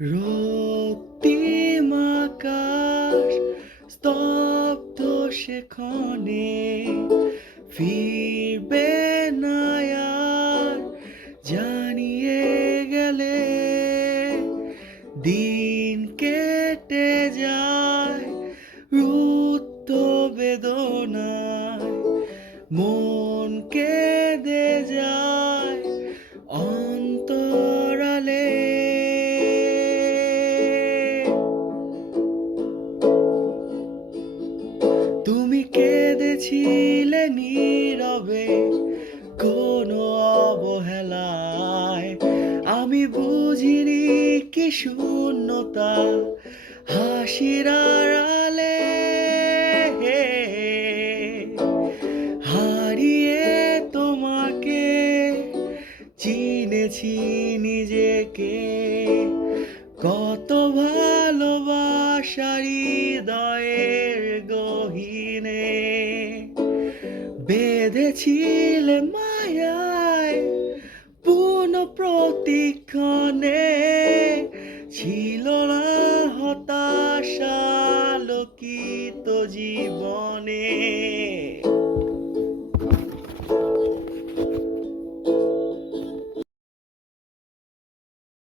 রক্তিম আকাশ স্তব্ধ সেখানে ফিরবে না আর জানিয়ে গেলে দিন কেটে যায় রুদ্ধ বেদনায়, মন কেঁদে যায়। কেঁদেছিলে নীরবে কোনো অবহেলায়। আমি বুঝিনি কি শূন্যতা, হাসির আড়ালে হারিয়ে তোমাকে, চিনেছি নিজেকে। কত ভালোবাসার হৃদয়ের গহীনে বেঁধেছিলে মায়ায় পুন প্রতিক্ষণে ছিল না হতাশা লোকিত জীবনে।